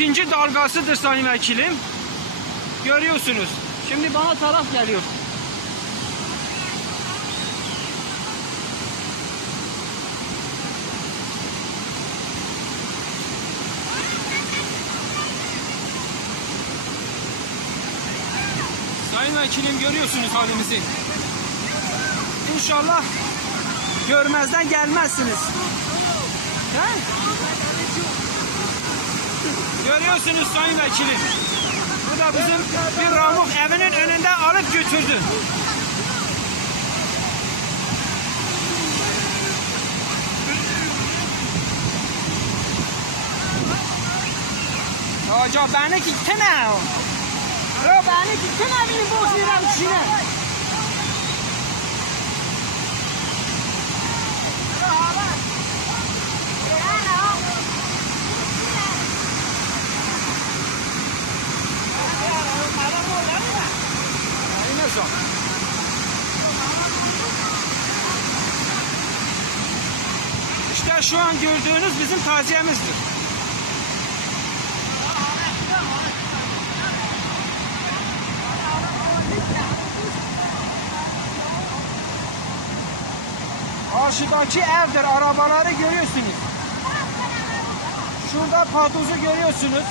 ikinci dalgasıdır sayın vekilim. Görüyorsunuz. Şimdi bana taraf geliyor. Sayın vekilim, görüyorsunuz halimizi. İnşallah görmezden gelmezsiniz. He? Görüyorsunuz sayın vekilim. Bu da bizim bir Ramuk evinin önünde alıp götürdü. Hoca beni gitsene. Ya beni gitsene, beni bozuyorum içine. İşte şu an gördüğünüz bizim taziyemizdir. Karşıdaki evdir, arabaları görüyorsunuz. Şurada padozu görüyorsunuz.